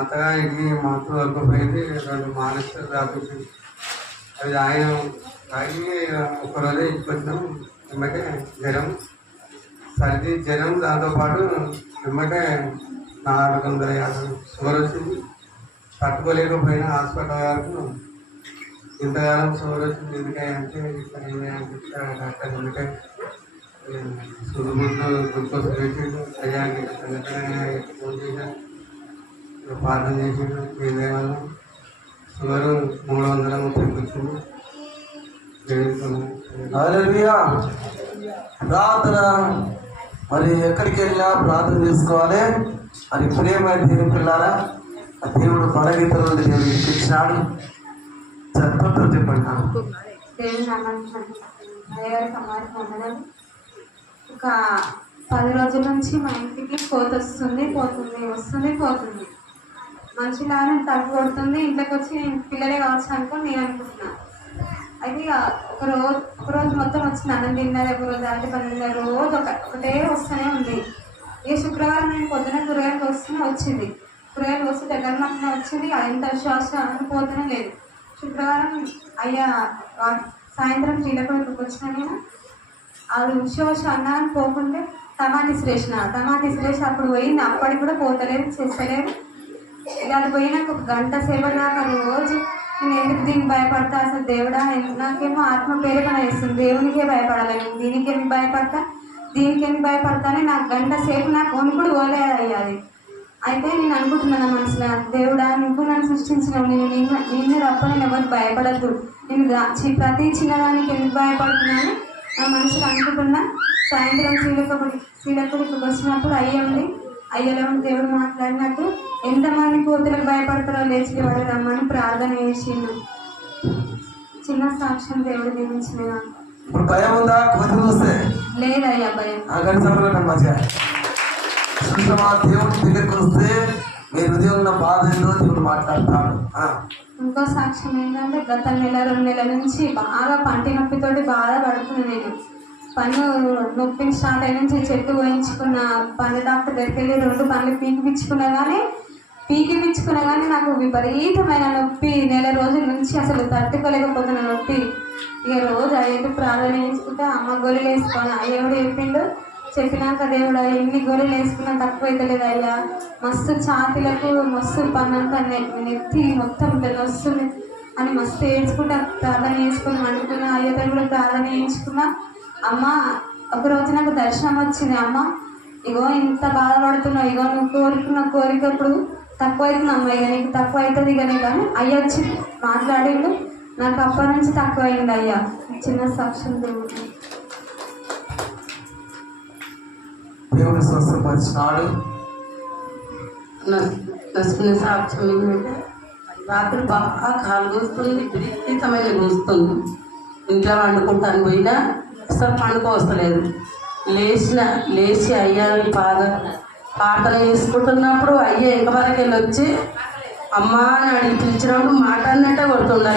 అత్తగారికి మాకు వరకపోయింది, 2 మానేస్తారు రాపించింది. అది ఆయన తాగి ఒకరోజే ఇంటికి వచ్చినాం. వెంబటే జ్వరం, సర్ది, జ్వరం, దాంతోపాటు వెంబటే 450 షుగర్ వచ్చింది. తట్టుకోలేకపోయినా హాస్పిటల్ వరకు ఇంతకాలం షుగర్ వచ్చింది ఎందుకంటే డాక్టర్ ఎందుకంటే సుడుముడ్డు గ్లూకోజ్ పెట్టిండు. అయ్యాకి ఫోన్ చేశాను, ప్రార్థన చేసిండు. ఏదే వల్ల షుగర్ 330 వచ్చింది. ప్రార్థన మరి ఎక్కడికి వెళ్ళినా ప్రార్థన చేసుకోవాలి. మరి ఇప్పుడేమైనా దేవుని పిల్లారా, దేవుడు పరగీతల నుండి దేవుడు ఇచ్చినాడు. చెప్పండి ఒక 10 రోజుల నుంచి మా ఇంటికి కోత వస్తుంది, పోతుంది. మనిషిలాగా తలుపు కొడుతుంది. ఇంట్లోకి వచ్చి పిల్లలే కావచ్చు అనుకోని నేను అనుకుంటున్నాను. అయితే ఒకరోజు మొత్తం వచ్చింది. అన్నం తిన్నారు, ఒకరోజు అంటే 12 రోజు ఒకటే వస్తూనే ఉంది. ఇక శుక్రవారం నేను పొద్దున కూరగాయలు వచ్చింది. కూరగాయలు వస్తే దగ్గర మాత్రం వచ్చింది. ఎంత శ్వాస పోతూనే లేదు. శుక్రవారం అయ్యా సాయంత్రం శ్రీలకొడుకు వచ్చిన నేను అది శ్వాస అన్నాను పోకుంటే టమాటీ సిరేసి అప్పుడు పోయింది. అప్పటికి కూడా పోతలేదు, చేస్తలేదు. ఇక అది పోయినాక 1 గంట సేపటి దాకా రోజు నేను ఎందుకు దీనికి భయపడతా, అసలు దేవుడా నాకేమో ఆత్మ ప్రేరణ వేస్తుంది, దేవునికే భయపడాలి, నేను దీనికేమి భయపడతానే నాకు 1 గంట సేపు నాకు వణుకుడు పోలేదు అయ్యాది. అయితే నేను అనుకుంటున్నాను మనసులో, దేవుడా నువ్వు నన్ను సృష్టించినావు, నిన్ను తప్ప నేను ఎవరికి భయపడద్దు, నేను ప్రతి చిన్నదానికి ఎందుకు భయపడుతున్నాను నా మనసులో అనుకుంటున్నా. సాయంత్రం శ్రీలకుడికి వచ్చినప్పుడు అయ్యలో దేవుడు మాట్లాడినట్టు ఎంతమంది కోతులకు భయపడతారో లేచి వాడు రమ్మని ప్రార్థన చేసిండు. చిన్న సాక్ష్యం దేవుడు దీవించిన. భయం ఉందా? లేదయ్యా భయం. దేవుడి దగ్గరికి వస్తే మీ హృదయంలో బాధ ఏందో దేవుడు మాట్లాడతాడు. ఇంకో సాక్ష్యం ఏంటంటే గత 1 2 నెలల నుంచి బాగా పంటి నొప్పితోటి బాధపడుతుంది. నేను పన్ను నొప్పి స్టార్ట్ అయిన నుంచి చెట్టు వేయించుకున్న, పన్ను డాక్టర్ దగ్గరికి వెళ్ళి 2 పనులు పీకిపించుకున్నా కానీ నాకు విపరీతమైన నొప్పి. 1 నెల రోజుల నుంచి అసలు తట్టుకోలేకపోతున్న నొప్పి. ఇక రోజు అయ్యేది ప్రార్థన వేసుకుంటే అమ్మ గొర్రెలు వేసుకోను అయ్యేవాడు చెప్పినాక దేవుడు ఎన్ని గొర్రెలు వేసుకున్నా తక్కువ అవుతలేదు అయ్యా, మస్తు ఛాతీలకు మస్తు పన్నంతా నెత్తి మొత్తం వస్తుంది అని మస్తు ఏడ్చుకుంటా ప్రార్థన చేసుకుని వండుకున్నా. అయ్యతో కూడా ప్రార్థన చేయించుకున్నా. అమ్మ ఒకరోజు నాకు దర్శనం వచ్చింది. అమ్మ ఇగో ఇంత బాధపడుతున్నావు, ఇగో నువ్వు కోరుకున్న కోరిక ఇప్పుడు తక్కువ అవుతుంది అమ్మ, ఇక నీకు తక్కువ అవుతుంది కానీ అయ్య వచ్చి మాట్లాడిండు. నాకు అప్పటి నుంచి తక్కువ అయింది అయ్యా. చిన్న సాక్ష్యం దేవుడు స్వస్థపరిచినాడు. నచ్చిన సాక్ష్యం ఏంటంటే రాత్రి బాగా కాలు కూస్తుంది, విపరీతమైన కూస్తుంది. ఇంట్లో వండుకుంటాను పోయినా అసలు పండుకోవస్తలేదు. లేచి అయ్యాని పాటలు వేసుకుంటున్నప్పుడు అయ్య ఇంక వరకు వెళ్ళి వచ్చి అమ్మా అని అడిగి పిలిచినప్పుడు మాట్లాడినట్టే కొడుతుండు.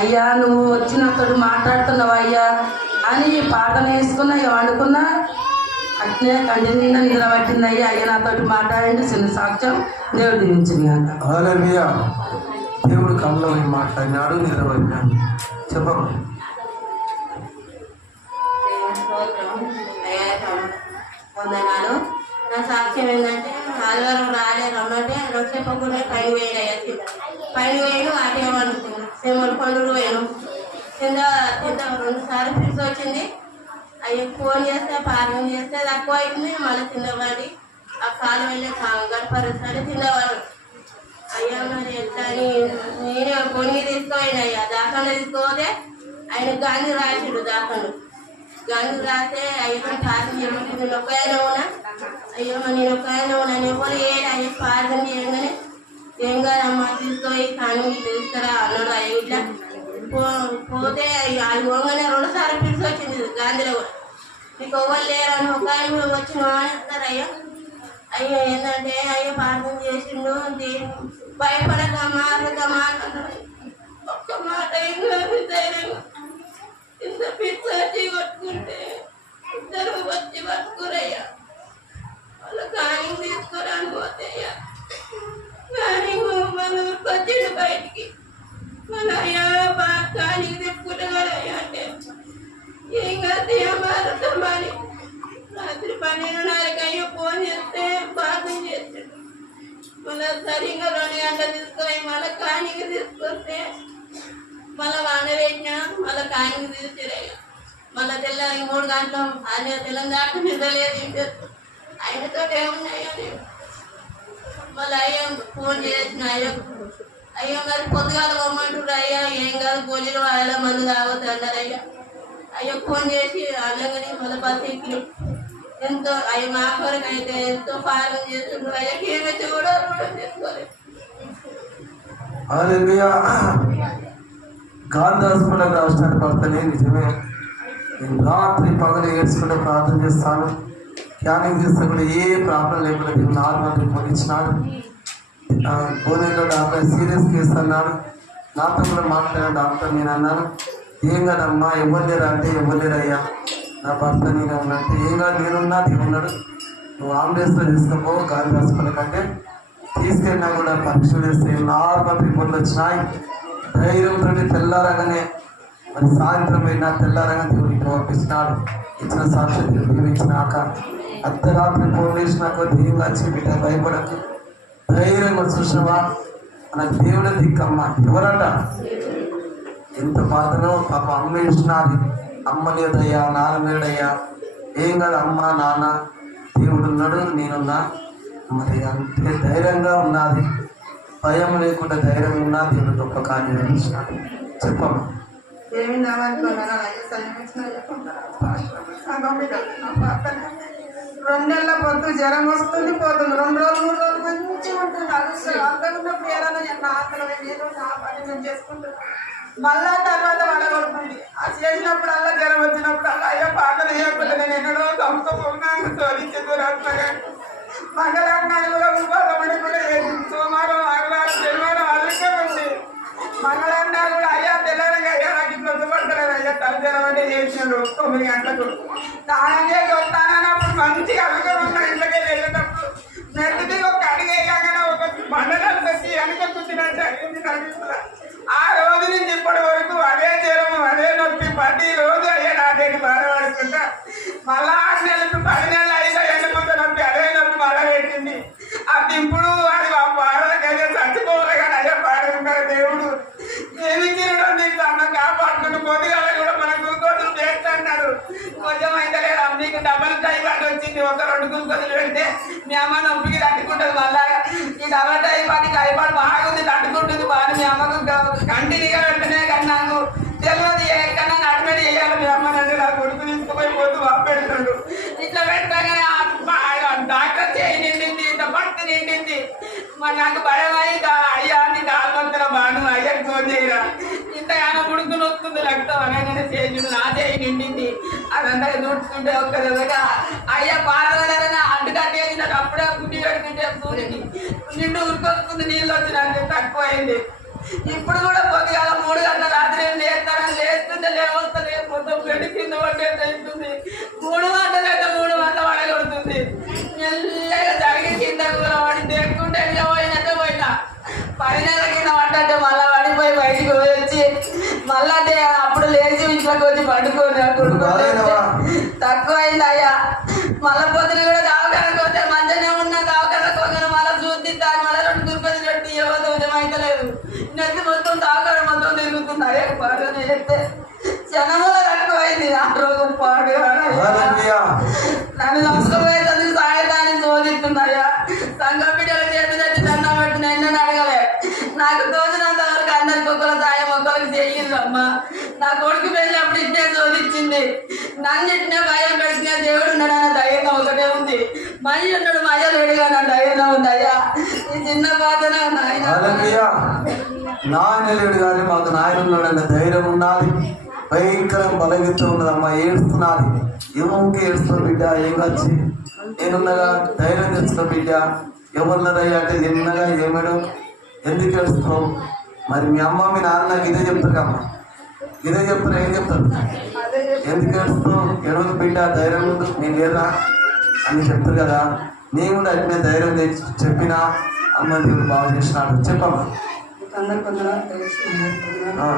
అయ్యా నువ్వు వచ్చి నాతో మాట్లాడుతున్నావు అయ్యా అని పాటలు వేసుకున్నా. ఇక వండుకున్నా అట్నే కంటి నిండా నిద్ర పట్టింది. అయ్యా నాతో మాట్లాడండి. చిన్న సాక్ష్యం దేవుడు దీవించింది అంట. దేవుడు కళ్ళలో మాట్లాడినాడు, నిద్రపట్టినాడు. చెప్పండి. వందనాలు. నా సాక్ష్యం ఏంటంటే ఆదివారం రమ్మంటే రొట్టెపక్కనే పైన వేయడు వాటి అనుకున్నాను. సెమలు పండుగ వేయను కింద 2 సార్లు ఫిక్స్ వచ్చింది. అవి ఫోన్ చేస్తే పార్లం చేస్తే తక్కువ అవుతుంది. మళ్ళీ తిందవాడి ఆ కాలు వెళ్ళే గడపరుస్తాడు తిందవాడు. అయ్యా మరి ఎట్లా అని నేనే కొన్ని తీసుకోండి అయ్యా. దాఖలు తీసుకోతే ఆయన గాంధీ రాసిండు. గాంధీ రాస్తే అయ్యో పార్లం చేయమంటే నేను ఒక్కైనా ఉన్నా, అయ్యో నేను ఒక్కైనా ఉన్నా ఎవరు ఏడు అయ్యో పార్లం చేయగానే ఏం కాదమ్మా తీసుకోయి కానీ తీసుకురా అన్నాడు. అయ్యో ఇట్లా పోతే అది పోగానే 2 సార్లు ఫిక్స్ వచ్చింది గాంధీలో. నీకు ఎవరు లేరని ఒక ఆయన వచ్చిన వాడతారు. అయ్యో ఏంటంటే అయ్యో ప్రార్థన చేసిండు, భయపడకమ్మా అరకమ్మా అన్నాడు. ఒక్క మాట ధైర్యంగా ఇంత ఫిక్స్ వచ్చి కొట్టుకుంటే 2 వచ్చి పట్టుకురయ్యా. వాళ్ళ కానీ తీసుకురాని పోతే మళ్ళీ అయ్యా బాగా నీకు తిప్పుకుంటున్నాడు అయ్యా అంటే ఏం కాదు ఏమారుతామని రాత్రి 12:30 అయ్యో ఫోన్ చేస్తే ప్రార్థన చేస్తాడు. మళ్ళీ సరిగ్గా 2 గంటలు తీసుకుని మళ్ళీ కానికి తీసుకొస్తే మళ్ళీ వాన పెట్టినా మళ్ళీ కానికి తీసుకురాయ్యా. మళ్ళీ తెల్లారి 3 గంటలు ఆయన తెలంగాణ నిద్రలేదు ఆయనతో ఏమున్నాయో మళ్ళీ అయ్యా ఫోన్ చేసిన అయ్యో మరి పొద్దుగాల పోమంటారు అయ్యా ఏం కాదు గోళీలు వాడాల మందు తాగొద్దు అన్నారు అయ్యా. అయ్యో ఫోన్ చేసి అనగానే మళ్ళీ బస్సు ఎక్కి ఎంతో అయ్యో మా కొరకు అయితే ఎంతో పాలన చేస్తుండ్రు అయ్యాకి ఏమైతే కూడా చేసుకోలేదు. గాంధీ హాస్పిటల్ రాష్ట్రానికి పడతానే నిజమే. నేను రాత్రి పగలు ఏడ్చుకుంటే ప్రార్థన చేస్తాను. స్కానింగ్ చేస్తే కూడా ఏ ప్రాబ్లం లేకుండా దేవుడు నార్మల్ రిపోర్ట్ ఇచ్చినాడు. కోనేలో డాక్టర్ సీరియస్ కేసు అన్నాడు. నాతో కూడా మాట్లాడిన డాక్టర్ నేను అన్నాను ఏం కాదమ్మా ఎవరు లేరా అంటే ఎవరు లేరయ్యా నా భర్త నేను ఉన్నట్టు ఏం కాదు నేనున్నా దేవున్నాడు నువ్వు అంబులెన్స్లో తీసుకుపో గాంధీ హాస్పిటల్ కంటే తీసుకెళ్ళినా కూడా పరీక్షలు చేస్తే నార్మల్ రిపోర్ట్లు వచ్చినాయి. ధైర్యంతో తెల్లారగానే మరి సాయంత్రం అయినా తెల్లారగా దేవుడు ఇంట్లో పంపిస్తున్నాడు. ఇచ్చిన సాక్షి దేవుడు ఇచ్చినాక అర్ధరాత్రి ఫోన్ చేసినాక దేవుడు వచ్చి బిడ్డ భయపడకు ధైర్యంగా చూసినవా మన దేవుడే దిక్కమ్మ ఎవరట ఎంత బాధనో పాప అమ్మ ఇచ్చినది. అమ్మ లేదయ్యా నాన్న లేడయ్యా ఏం కాదు అమ్మ నాన్న దేవుడు ఉన్నాడు నేనున్నా మరి అంతే ధైర్యంగా ఉన్నది. భయం లేకుండా ధైర్యం ఉన్నా దేవుడు గొప్ప కార్యం ఇచ్చినాడు. చెప్పమ్మా ఏమి నవ్వుకున్నాను 2 నెలల పొద్దు జ్వరం వస్తుంది పోతుంది 2 రోజులు 3 రోజులు మంచిగా ఉంటుంది. అసలు అర్థం ఉన్నప్పుడు ఏదైనా నా ఆకలి నేను నా పని నేను చేసుకుంటున్నాను. మళ్ళా తర్వాత వడగొడుతుంది. అది చేసినప్పుడు అలా జ్వరం వచ్చినప్పుడు అలా అయ్యో పాటలు వేయకపోతే నేను ఎక్కడో చంపుకున్నాను శోధించుకురాగా మంగళవారం కూడా ఉపవాసమని కూడా సోమవారం ఆదివారం శనివారం అల్లుకే ఉంది. మంగళవారం కూడా అయ్యా తెల్లగా అయ్యా నాకు ఇప్పుడు వద్దపడతలేదు అయ్యా తల్లిదండ్రులు అంటే చేసినాడు 9 గంటలకు స్నానం చేసి వస్తానన్నప్పుడు మంచిగా అల్లుగా ఉన్నా ఇంట్లోకి వెళ్ళేటప్పుడు నెత్తికి ఒక అడిగి వేయగానే ఒక బండలు తెచ్చి వెనక కూర్చున్నట్టు అడిగింది కనిపిస్తున్నా. ఆ రోజు నుంచి ఇప్పటి వరకు అదే జ్వరము అదే నొప్పి ప్రతి రోజు అయ్యా నాదేని బాధపడుతుంటా. మళ్ళా 6 నెలలకు 10 నెలలు అయినా ఎండుకుంటే నొప్పి అదే నొప్పి మళ్ళా పెట్టింది. ఆ తింపుడు అది బాధలకైతే చచ్చిపోవాలి కానీ అయ్యా పాడుకుంటాడు దేవుడు ఏమి తినడం నీకు అన్న కాపాడుకుంటూ పొద్దుగాల కూడా మన గ్లూకోజులు టేస్ట్ అన్నాడు. కొంచెం అయితే లేదా నీకు డబల్ టైఫాయిడ్ వచ్చింది. ఒక 2 గ్లూకోజులు పెడితే మీ అమ్మ నొప్పికి తట్టుకుంటుంది. మళ్ళా ఈ డబల్ టైఫాయిడ్ బాగుంది తట్టుకుంటుంది బాగా మీ అమ్మకు కంటిన్యూగా వెంటనే కానీ నాకు తెలియదు ఎక్కడన్నా అడ్మిట్ చేయాలి మీ అమ్మ అంటే నా కొడుకు తీసుకుపోయి పోతూ పెడుతుండు. ఇట్లా పెట్టగానే డాక్టర్ చేయి నిండింది ఇంత పట్టు నిండింది. మరి నాకు భయం అయ్యి అయ్యా నీకు ఆల్మంతర బాను అయ్యకు ఫోన్ చేయరా ఇంతగానో ఉడుకు నొస్తుంది రక్తం అనగానే చేయుడు నా చేయి నిండింది. అదంతా దూడ్చుకుంటే ఒక్క దగ్గర అయ్యా పారదలని అడ్డు కట్టేసినట్టు అప్పుడే గుడ్డి పెట్టుకుంటే సూర్యుని నిండు ఉరికొస్తుంది నీళ్ళు వచ్చినంటే తక్కువ అయింది. ఇప్పుడు కూడా పొద్దుగాల 3 గంటల రాత్రి లేస్తానని లేస్తుంటే లేవస్తుంది మొత్తం గడ్డి కింద పట్టేది అవుతుంది. 3 గంటలు అంటే 3 గంటలు పడగొడుతుంది. మెల్లగా జరిగి కింద కూడా పడి తెక్కుంటే పోయినట్టే పోయినా 10 నెలల కింద పడ్డంటే మళ్ళా పడిపోయి బయటికి వచ్చి మళ్ళా అప్పుడు లేచి ఇంట్లోకి వచ్చి పండుకొని తక్కువ అయింది అయ్యా. మళ్ళా పొద్దున కూడా దావకానికి వస్తే మంచిగానే ఉన్నా దావకానికి వస్తే మళ్ళీ చూద్దిద్దాని మళ్ళీ 2 దుర్పతి పెట్టి ఎవరు ఉదయమైతలేదు. నెత్తి మొత్తం దావకాడ మొత్తం తిరుగుతుంది అయ్యా పాడుని చెప్తే జనముల తక్కువైంది. ఆ రోజు పాడు నన్ను సంస్కృతి సాయంత్రాన్ని శోధిస్తున్నాయా సంఘ బిడ్డలు చేతి తట్టి దండం పెట్టిన ఎన్నని అడగలే. నాకు తోచినంత వరకు అందరికి ఒకరు సాయం ఒకరికి చేయిందమ్మా. నా కొడుకు పెళ్ళినప్పుడు ఇట్టే శోధించింది. నన్నింటినే భయం పెట్టిన దేవుడు ఉన్నాడన్న ధైర్యం ఒకటే ఉంది. మనిషి ఉన్నాడు మయ లేడుగా నా ధైర్యం ఉంది అయ్యా. ఈ చిన్న బాధనే నాయన లేడు కానీ మాకు నాయన ఉన్నాడన్న ధైర్యం ఉన్నది. భయంకరం బలగీతం ఉన్నదమ్మా ఏడుస్తున్నది. ఏమోకి ఏడుస్తున్న బిడ్డ ఏం వచ్చి నేనున్నగా ధైర్యం తెచ్చిన బిడ్డ ఎవరున్నదయ్యా అంటే నిన్నగా ఏమేడం ఎందుకు ఏడుస్తున్నావు మరి మీ అమ్మ మీ నాన్న నాకు ఇదే చెప్తారు అమ్మ ఇదే చెప్తారు ఏం చెప్తారు ఎందుకు ఏడుస్తున్నావు ఎడవకు బిడ్డ ధైర్యం ఉంది నేను లేదా అని చెప్తారు కదా. నేను కూడా అట్నే ధైర్యం తెచ్చి చెప్పినా అమ్మ దేవుడు బాగు చేసినాడు. చెప్పమ్మా అందరు కొందరు తెలిసి ఆ,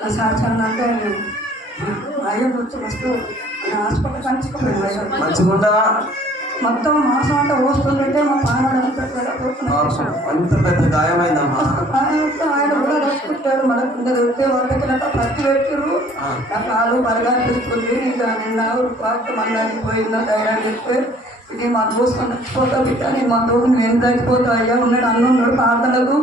నా సాక్ష్యం అంటే అయ్యో వచ్చి వస్తూ హాస్పిటల్ కంచుకోలేదు మంచిగుండా మొత్తం మాసం అంతా పోస్తుంటే మా పానాలు అంత పెద్ద గాయమైందమ్మా. ఆయన కూడా రసుకుంటాడు మన కింద దొరికితే వాళ్ళకి నాకు పత్తి పెట్టారు నా కాలు బరగా తీసుకుంది ఇంకా నిన్న పాత మందానికి పోయిందా ధైర్యాన్ని చెప్తే ఇది మా దోస్తు నచ్చిపోతా బిడ్డ నేను మా తోడు నేను తగ్గిపోతా అయ్యా ఉన్నాడు అన్న ఉన్నాడు ప్రార్థనలకు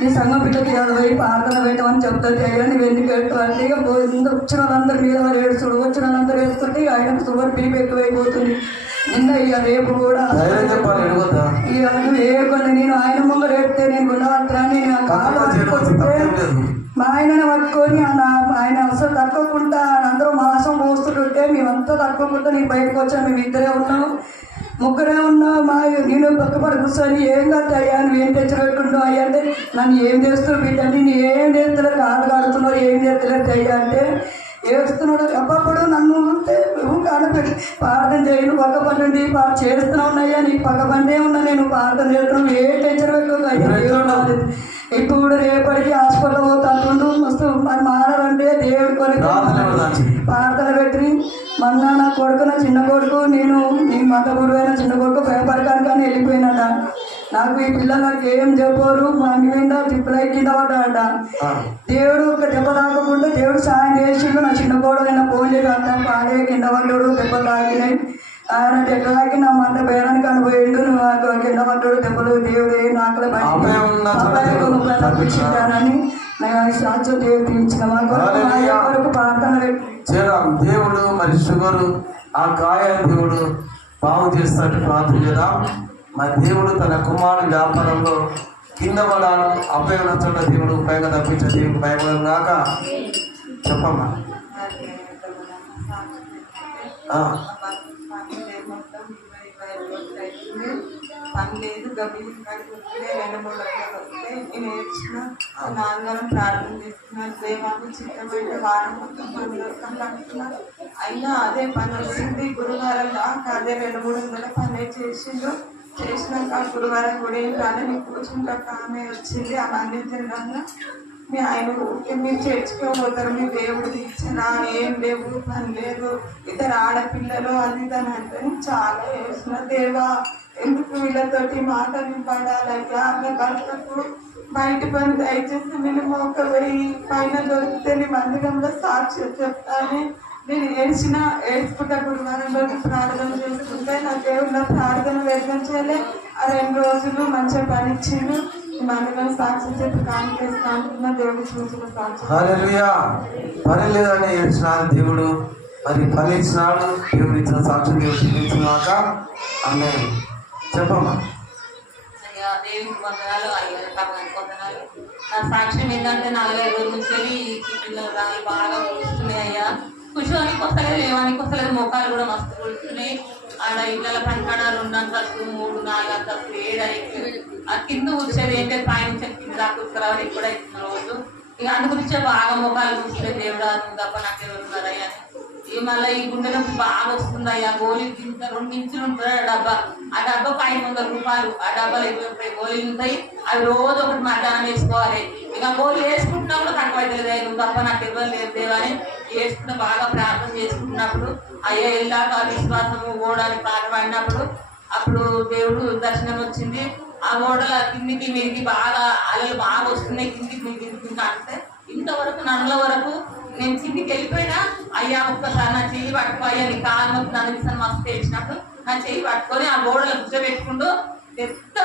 నీ సంఘ బిడ్డకి ఇవాళ పోయి ప్రార్థన పెట్టమని చెప్తుంది అయ్యా నువ్వు ఎందుకు పెట్టు అంటే ఇక వచ్చిన వాళ్ళందరి మీద వారు ఏడుస్తుడు వచ్చిన వాళ్ళందరూ ఏడుస్తుంటే ఆయనకు షుగర్ బీపీ ఎక్కువైపోతుంది నిన్న ఇక రేపు కూడా ధైర్యం చెప్పాలి ఎడుగుతా ఇక నువ్వు ఏడుకోండి నేను ఆయన ముందు రేపితే నేను గుణవంతురాన్ని నేను ఆ కాలు పట్టుకొస్తే మా ఆయనను పట్టుకొని ఆయన అసలు తక్కువకుండా అందరూ మాసం మోస్తుంటే మేమంతా తక్కువకుండా నేను బయటకు వచ్చాను మేము ఇద్దరే ఉన్నాము ముగ్గురే ఉన్నావు మా నేను పక్కపడి కూర్చొని ఏం కాదు అయ్యా నువ్వు ఏం తెచ్చిపెట్టుకుంటావు అయ్యా అంటే నన్ను ఏం చేస్తున్నావు బిడ్డ నేను ఏం చేస్తలేదు కాలు కాడుతున్నావు ఏం చేస్తలేదు అయ్యా అంటే ఏడుస్తున్నాడు అప్పుడు నన్ను కాడపెట్టి ప్రార్థన చేయను పక్క పని నుండి చేస్తున్నావు అయ్యా నీకు పక్క పని ఉన్నా నేను ప్రార్థన చేస్తున్నావు ఏ టెన్షన్ పెట్టుకోక అయ్యా ఇప్పుడు రేపటికి హాస్పిటల్ పోతాను మస్తు మరి మారాలంటే దేవుడి కొరకు ప్రార్థన పెట్టి మొన్న నా కొడుకు నా చిన్న కొడుకు నేను మత గురువైన చిన్న కొడుకు పేపర్ కానీ వెళ్ళిపోయినాడ నాకు ఈ పిల్లలకి ఏం చెప్పారు మంది మీద తిప్పులై కింద పడ్డాడ దేవుడు ఒక దెబ్బ తాకకుండా దేవుడు సాయం చేసిండు నా చిన్న కొడుకు నిన్న ఫోన్ చేసి పాడే కింద పడ్డాడు దెబ్బలు తాకినాయి ఆయన దెబ్బలాకి నా మంట పేరానికి అనుభవిండు నువ్వు కింద పడ్డాడు దెబ్బలు దేవుడు ఏం నాకలే తప్పించానని నేను సాధ్యం చేయించిన వరకు ప్రార్థన దేవుడు మరి షుగరు ఆ గాయాలు దేవుడు బాగు చేస్తాడు ప్రార్థన చేద్దాం. మరి దేవుడు తన కుమారుడు వ్యాపారంలో కింద పడాలి అపయోగం దేవుడు ఉపయోగం తప్పించే దేవుడు భయపడను కాక చెప్పమ్మా. పని లేదు గబ్బిలి కాడికి వస్తే 2-3 గంటలకు వస్తే నేను ఏడ్చిన నాన్నగారు ప్రార్థన చేస్తున్నాను దేవాన్ని చిత్తమైన వారం మొత్తం పని దొరకనుకున్నా అయినా అదే పని వచ్చింది గురువారం దాకా అదే 2-3 వందల పని చేసిండు చేసినాక గురువారం కూడా ఏం కానీ నీకు కూర్చుంటాక ఆమె వచ్చింది ఆ అందించడంలో మీ ఆయన ఊరికే మీరు చేర్చుకోబోతారు మీ దేవుడు తీర్చనా ఏం లేవు పని లేదు ఇద్దరు ఆడపిల్లలు అది ఇదని అంటే చాలా వేసిన దేవా ఎందుకు వీళ్ళతోటి మాట పడాలయ్యా అట్లా భర్తకు బయట పని దయచేసి నేను ఒక వెయ్యి పైన దొరికితే నీ మందిరంలో సాక్షి చెప్తాను నేను ఏడ్చుకుంటా గురువారం రోజు ప్రార్థన చేసుకుంటే నా దేవుడు నా ప్రార్థన వ్యక్తం చేయలే ఆ 2 రోజులు మంచిగా పని ఇచ్చిండు మందిరం సాక్షి చెప్పి కానికేస్తాను దేవుడు చూసిన సాక్షి పని లేదని ఏడ్చినాడు దేవుడు మరి పని ఇచ్చినాడు దేవుడు ఇచ్చిన సాక్షి దేవుడు చూపించినాక అన్నీ చెప్పమ్మా. అయ్యా దేవుడికి వందనాలు అయ్యా వందనాలు నా సాక్ష్యం ఏంటంటే 45 రోజుల నుంచి ఈ పిల్లలు రాళ్ళు బాగా కూర్చున్నాయి అయ్యా కూర్చోడానికి వస్తలేదు లేవానికి వస్తలేదు మోకాలు కూడా మస్తు కూర్చున్నాయి ఆడ ఇళ్ళ పనికాడ 2 అంతస్తులు 3-4 అంతస్తులు 7 ఆ కింద కూర్చేది ఏంటంటే పైన కింద దాకా కూర్చోరావాలి కూడా ఇచ్చిన రోజు ఇక అందు గురించే బాగా మోకాలు కూర్చుంటే దేవుడు అది తప్ప నాకు ఎవరు ఉన్నారయ్యా ఇక మళ్ళీ ఈ గుండె నొప్పి బాగా వస్తుంది అయ్యా గోళీ ఇంత 2 ఇంచులు ఉంటుంది ఆ డబ్బాకు 500 రూపాయలు ఆ డబ్బాలు 20 గోళీలు ఉంటాయి అవి రోజు ఒకటి మధ్యాహ్నం వేసుకోవాలి ఇక గోళీ వేసుకుంటున్నా కూడా తక్కువైతే నువ్వు తప్ప నాకు ఎవరు లేదు దేవని వేసుకుంటే బాగా ప్రార్థన చేసుకుంటున్నప్పుడు అయ్యా వెళ్ళాక విశ్వాసము ఓడని పాట పాడినప్పుడు అప్పుడు దేవుడు దర్శనం వచ్చింది ఆ ఓడల కిందికి మీదికి బాగా అలలు బాగా వస్తున్నాయి కిందికి మీదికి అంటే ఇంతవరకు నన్నుల వరకు నేను కిందికి వెళ్ళిపోయినా అయ్యా ఒక్కసారి నా చెయ్యి పట్టుకో అయ్యా నీ కాలు నొప్పి నన్ను మస్తు తెచ్చినప్పుడు నా చెయ్యి పట్టుకొని ఆ గోడలు కూర్చోబెట్టుకుంటూ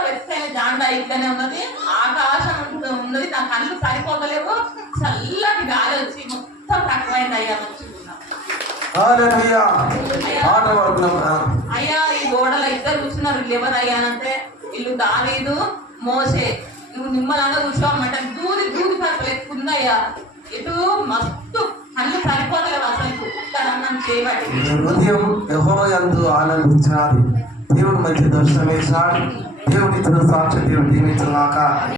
వెత్తైన జాండా ఇట్లనే ఉన్నది ఆకాశం ఉన్నది నా కళ్ళు సరిపోతలేవు చల్లటి గాలి వచ్చి మొత్తం తక్కువైంది అయ్యా అయ్యా ఈ గోడలు ఇద్దరు కూర్చున్నారు ఎవరు అయ్యానంటే వీళ్ళు దావీదు మోసే నువ్వు నిమ్మలంగా కూర్చోమంటే దూది పక్కలు ఎక్కుందయ్యా ఇటు మస్తు కళ్ళు సరిపోతలేవు అసలు అన్నం చేయబట్టి హృదయం యెహోవా యందు ఆనందించినది దేవుడు మంచి దర్శనం వేసినాడు దేవుడి సాక్షి దేవుడు దీవించుగాక.